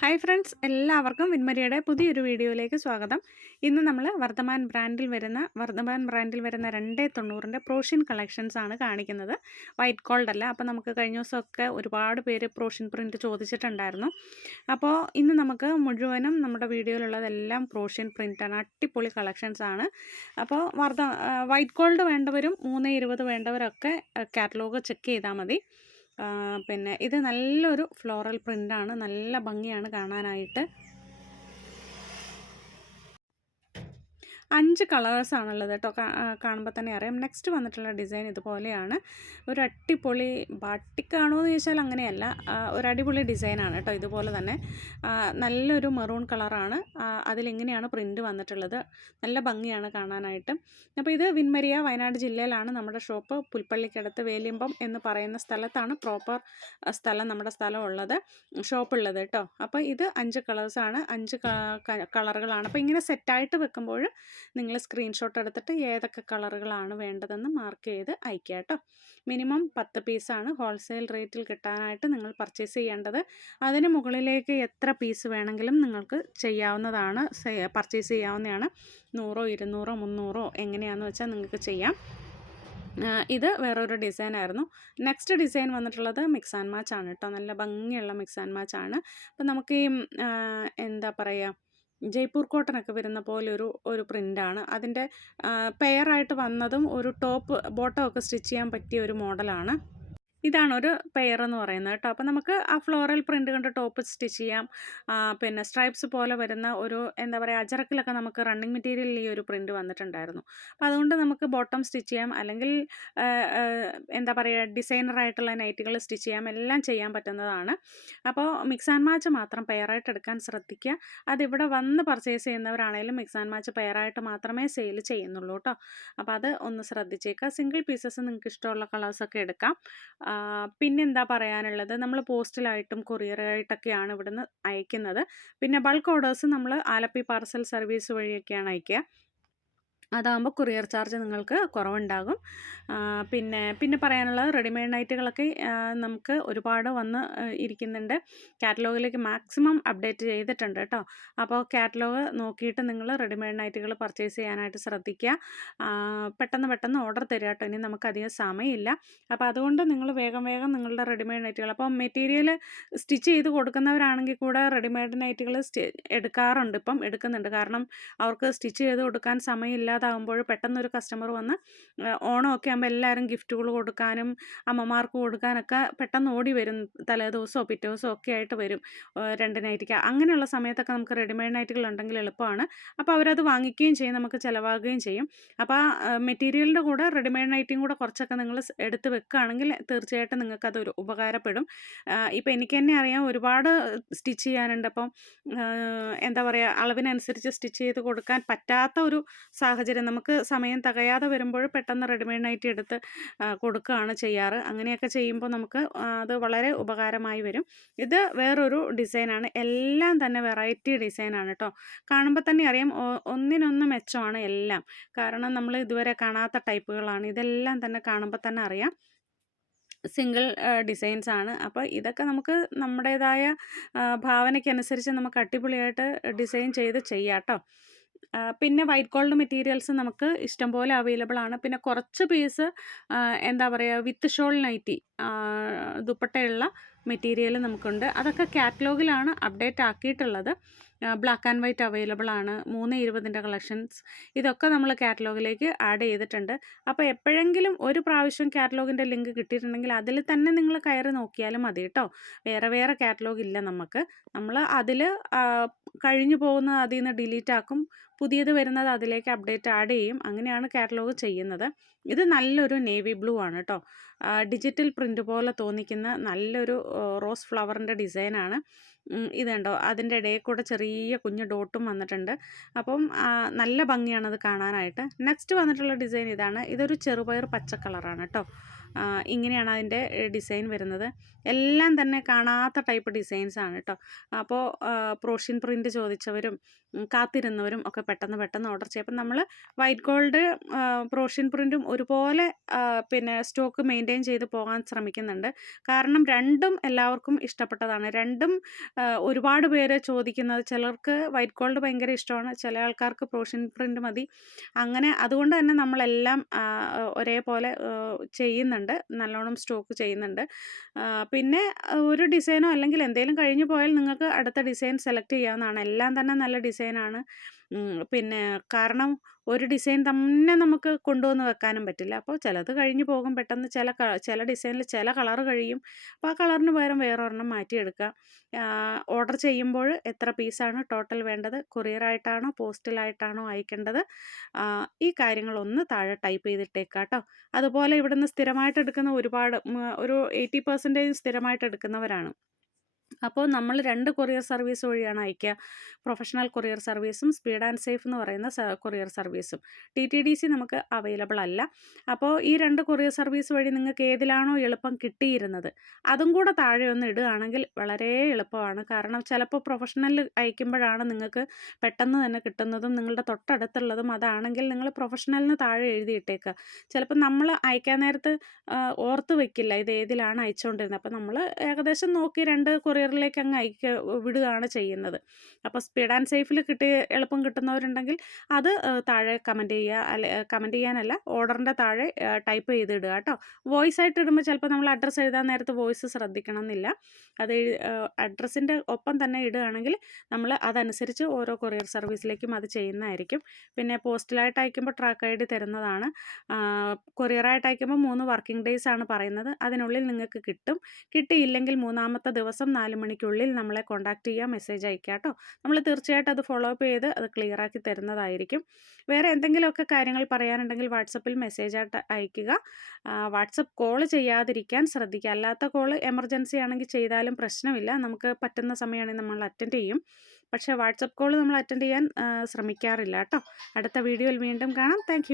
Hi friends എല്ലാവർക്കും വിൻമരിയുടെ പുതിയൊരു വീഡിയോയിലേക്ക് സ്വാഗതം. ഇന്ന് നമ്മൾ വർദ്ധമാൻ ബ്രാൻഡിൽ വരുന്ന വർദ്ധമാൻ ബ്രാൻഡിൽ വരുന്ന രണ്ടേ തൊണ്ണൂറിന്റെ പ്രോഷ്യൻ കളക്ഷൻസ് ആണ് കാണിക്കുന്നത്. വൈറ്റ് ഗോൾഡ് അല്ല. അപ്പോൾ നമുക്ക് കഴിഞ്ഞ ദിവസമൊക്കെ ഒരുപാട് പേര് പ്രോഷ്യൻ പ്രിന്റ് ചോദിച്ചിട്ടുണ്ടായിരുന്നു. അപ്പോൾ ഇന്ന് നമുക്ക് മുഴുവനും നമ്മുടെ വീഡിയോയിലുള്ളതെല്ലാം പ്രോഷ്യൻ പ്രിന്റാണ് അടിപൊളി കളക്ഷൻസ് ആണ്. അപ്പോൾ വർദ്ധ വൈറ്റ് ഗോൾഡ് വേണ്ടവരും മൂന്ന് ഇരുപത് വേണ്ടവരൊക്കെ കാറ്റലോഗ് ചെക്ക് ചെയ്താൽ മതി. പിന്നെ ഇത് നല്ലൊരു ഫ്ലോറൽ പ്രിന്റാണ് നല്ല ഭംഗിയാണ് കാണാനായിട്ട്. അഞ്ച് കളേഴ്സാണുള്ളത് കേട്ടോ കാണുമ്പോൾ തന്നെ അറിയാം. നെക്സ്റ്റ് വന്നിട്ടുള്ള ഡിസൈൻ ഇതുപോലെയാണ്. ഒരു അടിപൊളി ബാട്ടിക്കാണോ എന്ന് ചോദിച്ചാൽ അങ്ങനെയല്ല. ഒരു അടിപൊളി ഡിസൈനാണ് കേട്ടോ ഇതുപോലെ തന്നെ. നല്ലൊരു മെറൂൺ കളറാണ് അതിലിങ്ങനെയാണ് പ്രിന്റ് വന്നിട്ടുള്ളത്? നല്ല ഭംഗിയാണ് കാണാനായിട്ട്. അപ്പോൾ ഇത് വിൻമരിയ വയനാട് ജില്ലയിലാണ് നമ്മുടെ ഷോപ്പ് പുൽപ്പള്ളിക്കടുത്ത് വേലിയമ്പം എന്ന് പറയുന്ന സ്ഥലത്താണ് പ്രോപ്പർ സ്ഥലം നമ്മുടെ സ്ഥലം ഉള്ളത് ഷോപ്പ് ഉള്ളത് കേട്ടോ. അപ്പോൾ ഇത് അഞ്ച് കളേഴ്സാണ് അഞ്ച് കളറുകളാണ് അപ്പോൾ ഇങ്ങനെ സെറ്റായിട്ട് വെക്കുമ്പോൾ നിങ്ങൾ സ്ക്രീൻഷോട്ട് എടുത്തിട്ട് ഏതൊക്കെ കളറുകളാണ് വേണ്ടതെന്ന് മാർക്ക് ചെയ്ത് അയക്കുക കേട്ടോ. മിനിമം പത്ത് പീസാണ് ഹോൾസെയിൽ റേറ്റിൽ കിട്ടാനായിട്ട് നിങ്ങൾ പർച്ചേസ് ചെയ്യേണ്ടത്. അതിന് മുകളിലേക്ക് എത്ര പീസ് വേണമെങ്കിലും നിങ്ങൾക്ക് ചെയ്യാവുന്നതാണ് പർച്ചേസ് ചെയ്യാവുന്നതാണ്. നൂറോ ഇരുന്നൂറോ മുന്നൂറോ എങ്ങനെയാണെന്ന് വെച്ചാൽ നിങ്ങൾക്ക് ചെയ്യാം. ഇത് വേറൊരു ഡിസൈൻ ആയിരുന്നു. നെക്സ്റ്റ് ഡിസൈൻ വന്നിട്ടുള്ളത് മിക്സ് ആൻഡ് മാച്ച് ആണ് കേട്ടോ. നല്ല ഭംഗിയുള്ള മിക്സ് ആൻഡ് മാച്ച് ആണ്. അപ്പം നമുക്ക് എന്താ പറയുക ജയ്പൂർ കോട്ടനൊക്കെ വരുന്ന പോലെ ഒരു ഒരു പ്രിന്റാണ് അതിന്റെ പെയറായിട്ട് വന്നതും ഒരു ടോപ്പ് ബോട്ടമൊക്കെ സ്റ്റിച്ച് ചെയ്യാൻ പറ്റിയ ഒരു മോഡലാണ്. ഇതാണ് ഒരു പെയർ എന്ന് പറയുന്നത് കേട്ടോ. അപ്പോൾ നമുക്ക് ആ ഫ്ലോറൽ പ്രിന്റ് കണ്ട് ടോപ്പ് സ്റ്റിച്ച് ചെയ്യാം. പിന്നെ സ്ട്രൈപ്സ് പോലെ വരുന്ന ഒരു എന്താ പറയുക അജറക്കിലൊക്കെ നമുക്ക് റണ്ണിങ് മെറ്റീരിയലിൽ ഈ ഒരു പ്രിന്റ് വന്നിട്ടുണ്ടായിരുന്നു. അപ്പോൾ അതുകൊണ്ട് നമുക്ക് ബോട്ടം സ്റ്റിച്ച് ചെയ്യാം. അല്ലെങ്കിൽ എന്താ പറയുക ഡിസൈനറായിട്ടുള്ള നൈറ്റുകൾ സ്റ്റിച്ച് ചെയ്യാം. എല്ലാം ചെയ്യാൻ പറ്റുന്നതാണ്. അപ്പോൾ മിക്സ് ആൻഡ് മാച്ച് മാത്രം പെയറായിട്ട് എടുക്കാൻ ശ്രദ്ധിക്കുക. അതിവിടെ വന്ന് പർച്ചേസ് ചെയ്യുന്നവരാണെങ്കിലും മിക്സ് ആൻഡ് മാച്ച് പെയറായിട്ട് മാത്രമേ സെയിൽ ചെയ്യുന്നുള്ളൂ കേട്ടോ. അപ്പോൾ അത് ഒന്ന് ശ്രദ്ധിച്ചേക്കുക. സിംഗിൾ പീസസ് നിങ്ങൾക്ക് ഇഷ്ടമുള്ള കളേഴ്സൊക്കെ എടുക്കാം. പിന്നെന്താ പറയാനുള്ളത്? നമ്മൾ പോസ്റ്റലായിട്ടും കൊറിയറായിട്ടൊക്കെയാണ് ഇവിടുന്ന് അയക്കുന്നത്. പിന്നെ ബൾക്ക് ഓർഡേഴ്സ് നമ്മൾ ആലപ്പി പാർസൽ സർവീസ് വഴിയൊക്കെയാണ് അയക്കുക. അതാകുമ്പോൾ കൊറിയർ ചാർജ് നിങ്ങൾക്ക് കുറവുണ്ടാകും. പിന്നെ പിന്നെ പറയാനുള്ളത് റെഡിമെയ്ഡ് നൈറ്റുകളൊക്കെ നമുക്ക് ഒരുപാട് വന്ന് ഇരിക്കുന്നുണ്ട്. കാറ്റലോഗിലേക്ക് മാക്സിമം അപ്ഡേറ്റ് ചെയ്തിട്ടുണ്ട് കേട്ടോ അപ്പോൾ കാറ്റലോഗ് നോക്കിയിട്ട് നിങ്ങൾ റെഡിമെയ്ഡ് നൈറ്റുകൾ പർച്ചേസ് ചെയ്യാനായിട്ട് ശ്രദ്ധിക്കുക. പെട്ടെന്ന് പെട്ടെന്ന് ഓർഡർ തരിക കേട്ടോ ഇനി നമുക്കധികം സമയമില്ല. അപ്പോൾ അതുകൊണ്ട് നിങ്ങൾ വേഗം വേഗം നിങ്ങളുടെ റെഡിമെയ്ഡ് നൈറ്റുകൾ അപ്പോൾ മെറ്റീരിയൽ സ്റ്റിച്ച് ചെയ്ത് കൊടുക്കുന്നവരാണെങ്കിൽ കൂടെ റെഡിമെയ്ഡ് നൈറ്റുകൾ എടുക്കാറുണ്ട്. ഇപ്പം എടുക്കുന്നുണ്ട്. കാരണം അവർക്ക് സ്റ്റിച്ച് ചെയ്ത് കൊടുക്കാൻ സമയമില്ലാതാകുമ്പോൾ പെട്ടെന്നൊരു കസ്റ്റമർ വന്ന് ഓണമൊക്കെ ആകുമ്പോൾ എല്ലാവരും ഗിഫ്റ്റുകൾ കൊടുക്കാനും അമ്മമാർക്ക് കൊടുക്കാനൊക്കെ പെട്ടെന്ന് ഓടി വരും. തലേ ദിവസമോ പിറ്റേ ദിവസമോ ഒക്കെ ആയിട്ട് വരും. രണ്ട് നൈറ്റിക്ക് അങ്ങനെയുള്ള സമയത്തൊക്കെ നമുക്ക് റെഡിമെയ്ഡ് നൈറ്റുകൾ ഉണ്ടെങ്കിൽ എളുപ്പമാണ്. അപ്പോൾ അവരത് വാങ്ങിക്കുകയും ചെയ്യും നമുക്ക് ചിലവാകുകയും ചെയ്യും. അപ്പോൾ ആ മെറ്റീരിയലിന്റെ കൂടെ റെഡിമെയ്ഡ് നൈറ്റിയും കൂടെ കുറച്ചൊക്കെ നിങ്ങൾ എടുത്ത് വെക്കുകയാണെങ്കിൽ തീർച്ചയായിട്ടും നിങ്ങൾക്കത് ഒരു ഉപകാരപ്പെടും. ഇപ്പോൾ എനിക്ക് തന്നെ അറിയാം ഒരുപാട് സ്റ്റിച്ച് ചെയ്യാനുണ്ട്. അപ്പം എന്താ പറയുക അളവിനനുസരിച്ച് സ്റ്റിച്ച് ചെയ്ത് കൊടുക്കാൻ പറ്റാത്ത ഒരു സാഹചര്യം നമുക്ക് സമയം തികയാതെ വരുമ്പോൾ പെട്ടെന്ന് റെഡിമെയ്ഡ് നൈറ്റി എടുത്ത് കൊടുക്കുകയാണ് ചെയ്യാറ്. അങ്ങനെയൊക്കെ ചെയ്യുമ്പോൾ നമുക്ക് അത് വളരെ ഉപകാരമായി വരും. ഇത് വേറൊരു ഡിസൈനാണ് എല്ലാം തന്നെ വെറൈറ്റി ഡിസൈനാണ് കേട്ടോ കാണുമ്പോൾ തന്നെ അറിയാം ഒന്നിനൊന്ന് മെച്ചമാണ് എല്ലാം. കാരണം നമ്മൾ ഇതുവരെ കാണാത്ത ടൈപ്പുകളാണ്. ഇതെല്ലാം തന്നെ കാണുമ്പോൾ തന്നെ അറിയാം. സിംഗിൾ ഡിസൈൻസ് ആണ്. അപ്പോൾ ഇതൊക്കെ നമുക്ക് നമ്മുടേതായ ഭാവനയ്ക്കനുസരിച്ച് നമുക്ക് അടിപൊളിയായിട്ട് ഡിസൈൻ ചെയ്ത് ചെയ്യാം കേട്ടോ പിന്നെ വൈറ്റ് ഗോൾഡ് മെറ്റീരിയൽസ് നമുക്ക് ഇഷ്ടംപോലെ അവൈലബിൾ ആണ്. പിന്നെ കുറച്ച് പീസ് എന്താ പറയുക വിത്ത് ഷോൾ നൈറ്റി ദുപ്പട്ടയുള്ള മെറ്റീരിയൽ നമുക്കുണ്ട്. അതൊക്കെ കാറ്റലോഗിലാണ് അപ്ഡേറ്റ് ആക്കിയിട്ടുള്ളത്. ബ്ലാക്ക് ആൻഡ് വൈറ്റ് അവൈലബിൾ ആണ്. മൂന്ന് ഇരുപതിന്റെ കളക്ഷൻസ് ഇതൊക്കെ നമ്മൾ കാറ്റലോഗിലേക്ക് ആഡ് ചെയ്തിട്ടുണ്ട്. അപ്പോൾ എപ്പോഴെങ്കിലും ഒരു പ്രാവശ്യം കാറ്റലോഗിന്റെ ലിങ്ക് കിട്ടിയിട്ടുണ്ടെങ്കിൽ അതിൽ തന്നെ നിങ്ങൾ കയറി നോക്കിയാലും മതി കേട്ടോ. വേറെ വേറെ കാറ്റലോഗ് ഇല്ല നമുക്ക്. നമ്മൾ അതിൽ കഴിഞ്ഞു പോകുന്ന അതിൽ നിന്ന് ഡിലീറ്റ് ആക്കും. പുതിയത് വരുന്നത് അതിലേക്ക് അപ്ഡേറ്റ് ആഡ് ചെയ്യും. അങ്ങനെയാണ് കാറ്റലോഗ് ചെയ്യുന്നത്. ഇത് നല്ലൊരു നേവി ബ്ലൂ ആണ് കേട്ടോ. ഡിജിറ്റൽ പ്രിന്റ് പോലെ തോന്നിക്കുന്ന നല്ലൊരു റോസ് ഫ്ലവറിന്റെ ഡിസൈനാണ്. ഇതുണ്ടോ അതിന്റെ ഇടയിൽ കൂടെ ചെറിയ കുഞ്ഞു ഡോട്ടും വന്നിട്ടുണ്ട്. അപ്പം നല്ല ഭംഗിയാണത് കാണാനായിട്ട്. നെക്സ്റ്റ് വന്നിട്ടുള്ള ഡിസൈൻ ഇതാണ്. ഇതൊരു ചെറുപയർ പച്ച കളറാണ് കേട്ടോ. ഇങ്ങനെയാണ് അതിന്റെ ഡിസൈൻ വരുന്നത്. എല്ലാം തന്നെ കാണാത്ത ടൈപ്പ് ഡിസൈൻസ് ആണ് കേട്ടോ അപ്പോൾ പ്രോഷ്യൻ പ്രിന്റ് ചോദിച്ചവരും കാത്തിരുന്നവരും ഒക്കെ പെട്ടെന്ന് പെട്ടെന്ന് ഓർഡർ ചെയ്യും. അപ്പം നമ്മൾ വൈറ്റ് ഗോൾഡ് പ്രോഷ്യൻ പ്രിന്റും ഒരുപോലെ പിന്നെ സ്റ്റോക്ക് മെയിന്റെയിൻ ചെയ്ത് പോകാൻ ശ്രമിക്കുന്നുണ്ട്. കാരണം രണ്ടും എല്ലാവർക്കും ഇഷ്ടപ്പെട്ടതാണ്. രണ്ടും ഒരുപാട് പേര് ചോദിക്കുന്നത് ചിലർക്ക് വൈറ്റ് ഗോൾഡ് ഭയങ്കര ഇഷ്ടമാണ് ചില ആൾക്കാർക്ക് പ്രോഷ്യൻ പ്രിന്റ് മതി. അങ്ങനെ അതുകൊണ്ട് തന്നെ നമ്മളെല്ലാം ഒരേപോലെ ആ, ചെയ്യുന്നുണ്ട് നല്ലോണം സ്റ്റോക്ക് ചെയ്യുന്നുണ്ട്. പിന്നെ ഒരു ഡിസൈനോ അല്ലെങ്കിൽ എന്തെങ്കിലും കഴിഞ്ഞു പോയാൽ നിങ്ങൾക്ക് അടുത്ത ഡിസൈൻ സെലക്ട് ചെയ്യാവുന്നതാണ്. എല്ലാം തന്നെ നല്ല ഡിസൈനാണ്. പിന്നെ കാരണം ഒരു ഡിസൈൻ തന്നെ നമുക്ക് കൊണ്ടുവന്ന് വെക്കാനും പറ്റില്ല. അപ്പോൾ ചിലത് കഴിഞ്ഞ് പോകും. പെട്ടെന്ന് ചില ചില ഡിസൈനിൽ ചില കളർ കഴിയും. അപ്പോൾ ആ കളറിന് പകരം വേറെ ഒരെണ്ണം മാറ്റിയെടുക്കുക ഓർഡർ ചെയ്യുമ്പോൾ എത്ര പീസാണ് ടോട്ടൽ വേണ്ടത്? കൊറിയറായിട്ടാണോ പോസ്റ്റലായിട്ടാണോ അയക്കേണ്ടത്? ഈ കാര്യങ്ങളൊന്ന് താഴെ ടൈപ്പ് ചെയ്തിട്ടേക്കാം കേട്ടോ അതുപോലെ ഇവിടുന്ന് സ്ഥിരമായിട്ട് എടുക്കുന്ന ഒരുപാട് ഒരു എയ്റ്റി പെർസെന്റേജ് സ്ഥിരമായിട്ട് എടുക്കുന്നവരാണ്. അപ്പോൾ നമ്മൾ രണ്ട് കൊറിയർ സർവീസ് വഴിയാണ് അയക്കുക. പ്രൊഫഷണൽ കൊറിയർ സർവീസും സ്പീഡ് ആൻഡ് സേഫ് എന്ന് പറയുന്ന കൊറിയർ സർവീസും. ടി ടി ഡി സി നമുക്ക് അവൈലബിൾ അല്ല. അപ്പോൾ ഈ രണ്ട് കൊറിയർ സർവീസ് വഴി നിങ്ങൾക്ക് ഏതിലാണോ എളുപ്പം കിട്ടിയിരുന്നത് അതും കൂടെ താഴെ ഒന്ന് ഇടുകയാണെങ്കിൽ വളരെ എളുപ്പമാണ്. കാരണം ചിലപ്പോൾ പ്രൊഫഷണൽ അയക്കുമ്പോഴാണ് നിങ്ങൾക്ക് പെട്ടെന്ന് തന്നെ കിട്ടുന്നതും നിങ്ങളുടെ തൊട്ടടുത്തുള്ളതും അതാണെങ്കിൽ നിങ്ങൾ പ്രൊഫഷണലിന് താഴെ എഴുതിയിട്ടേക്കുക. ചിലപ്പോൾ നമ്മൾ അയക്കാൻ നേരത്ത് ഓർത്ത് വെക്കില്ല ഇത് ഏതിലാണ് അയച്ചുകൊണ്ടിരുന്നത്. അപ്പോൾ നമ്മൾ ഏകദേശം നോക്കി രണ്ട് കൊറിയറിലേക്ക് അങ്ങ് അയക്കുക വിടുകയാണ് ചെയ്യുന്നത്. അപ്പോൾ സ്പീഡ് ആൻഡ് സേഫിൽ കിട്ടിയ എളുപ്പം കിട്ടുന്നവരുണ്ടെങ്കിൽ അത് താഴെ കമന്റ് ചെയ്യുക. അല്ലെ കമന്റ് ചെയ്യാനല്ല ഓർഡറിന്റെ താഴെ ടൈപ്പ് ചെയ്തിടുക കേട്ടോ. വോയിസ് ആയിട്ട് ഇടുമ്പോൾ ചിലപ്പോൾ നമ്മൾ അഡ്രസ്സ് എഴുതാൻ നേരത്ത് വോയിസ് ശ്രദ്ധിക്കണം എന്നില്ല. അത് അഡ്രസ്സിന്റെ ഒപ്പം തന്നെ ഇടുകയാണെങ്കിൽ നമ്മൾ അതനുസരിച്ച് ഓരോ കൊറിയർ സർവീസിലേക്കും അത് ചെയ്യുന്നതായിരിക്കും. പിന്നെ പോസ്റ്റലായിട്ട് അയക്കുമ്പോൾ ട്രാക്ക് ഐ ഡി തരുന്നതാണ്. കൊറിയറായിട്ട് അയക്കുമ്പോൾ മൂന്ന് വർക്കിംഗ് ഡേയ്സ് ആണ് പറയുന്നത്. അതിനുള്ളിൽ നിങ്ങൾക്ക് കിട്ടും. കിട്ടിയില്ലെങ്കിൽ മൂന്നാമത്തെ ദിവസം നാല് മണിക്കുള്ളിൽ നമ്മളെ കോൺടാക്റ്റ് ചെയ്യുക മെസ്സേജ് അയക്കുക കേട്ടോ. നമ്മൾ തീർച്ചയായിട്ടും അത് ഫോളോ അപ്പ് ചെയ്ത് അത് ക്ലിയർ ആക്കി തരുന്നതായിരിക്കും. വേറെ എന്തെങ്കിലുമൊക്കെ കാര്യങ്ങൾ പറയാനുണ്ടെങ്കിൽ വാട്സപ്പിൽ മെസ്സേജ് ആയിട്ട് അയക്കുക. വാട്സപ്പ് കോൾ ചെയ്യാതിരിക്കാൻ ശ്രദ്ധിക്കുക. അല്ലാത്ത കോൾ എമർജൻസി ആണെങ്കിൽ ചെയ്താലും പ്രശ്നമില്ല. നമുക്ക് പറ്റുന്ന സമയമാണെങ്കിൽ നമ്മൾ അറ്റൻഡ് ചെയ്യും. പക്ഷേ വാട്സപ്പ് കോൾ നമ്മൾ അറ്റൻഡ് ചെയ്യാൻ ശ്രമിക്കാറില്ല കേട്ടോ. അടുത്ത വീഡിയോയിൽ വീണ്ടും കാണാം. താങ്ക്